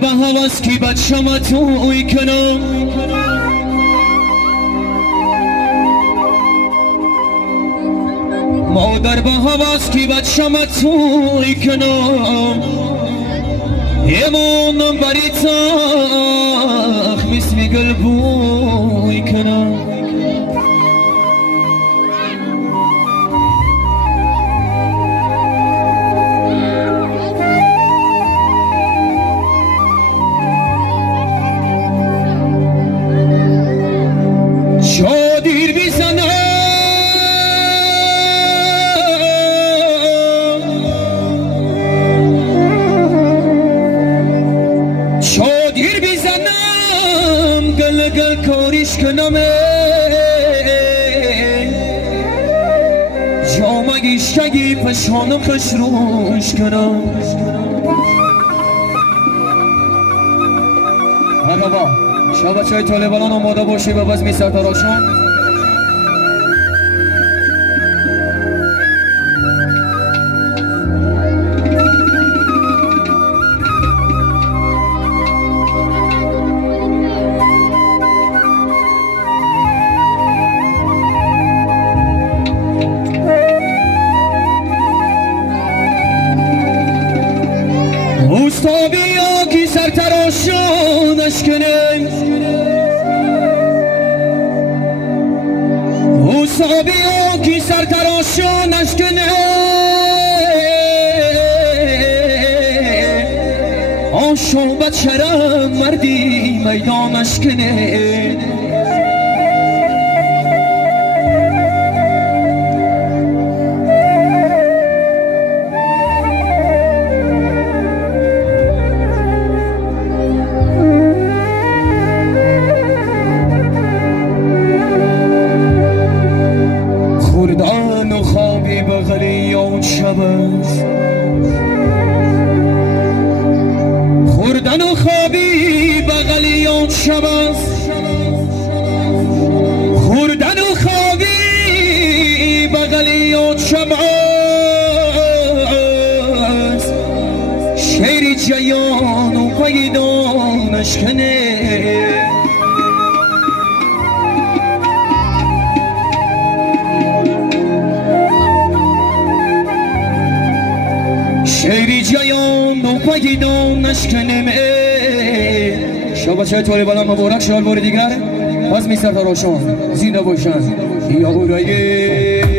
به هواس کی بچم توی کنم مادر به هواس کی بچم توی کنم ایمانم بری تاخ مثل گل بوی کنم شادیر بیزنم شادیر بیزنم گل گل کاریش کنم جامگی شگی پشانو کش روش کنم مرحبا شما بچه‌های طالبان آماده باشید و بزمی سرتاراشون اوستابیا کی سرتاراشونش کنه اوستابیا کی سرتاراشونش کنه آشو بچرم مردی میدانش کنه خوردن و خوابی بغلی اون شب است خوردن و خوابی بغلی اون شب است خوردن و خوابی بغلی اون شب است شیر جیان و پیدانش کنه شیری جیان و پایدان نشکنم شما بچه‌های طالبان مبارک شال بار دیگر باز می سرتاراشون زنده باشن یا اورایی